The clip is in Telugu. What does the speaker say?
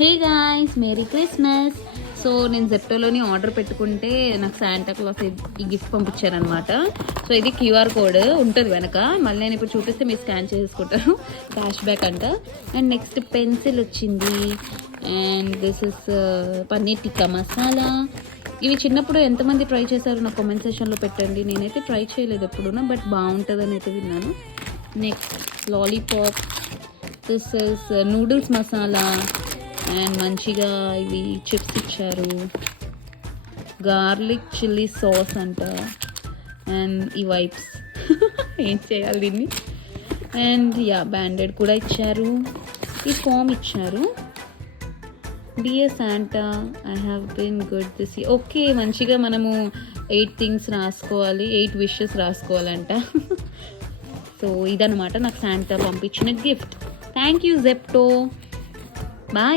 Hey guys, merry Christmas. So నేను జెప్టోలోని ఆర్డర్ పెట్టుకుంటే నాకు శాంటా క్లాస్ ఈ గిఫ్ట్ పంపించారనమాట. సో ఇది క్యూఆర్ కోడ్ ఉంటుంది వెనక. మళ్ళీ నేను ఇప్పుడు చూపిస్తే మీరు స్కాన్ చేసుకుంటారు, క్యాష్ బ్యాక్ అంట. అండ్ నెక్స్ట్ పెన్సిల్ వచ్చింది. And this is paneer tikka masala. ఇవి చిన్నప్పుడు ఎంతమంది ట్రై చేశారు నాకు కామెంట్ సెక్షన్లో పెట్టండి. నేనైతే ట్రై చేయలేదు ఎప్పుడున్నా, బట్ బాగుంటుందని అయితే విన్నాను. Next lollipop. This is noodles masala. And మంచిగా ఇవి చిప్స్ ఇచ్చారు. గార్లిక్ చిల్లీ సాస్ అంట. అండ్ ఈ వైప్స్ ఏం చేయాలి దీన్ని. అండ్ యా బ్యాండెడ్ కూడా ఇచ్చారు. ఈ ఫామ్ ఇచ్చారు. Dear Santa, I have been good this year. Okay, మంచిగా మనము 8 థింగ్స్ రాసుకోవాలి, 8 విషెస్ రాసుకోవాలంట. సో ఇదనమాట నాకు శాంటా పంపించిన gift. Thank you Zepto. Bye.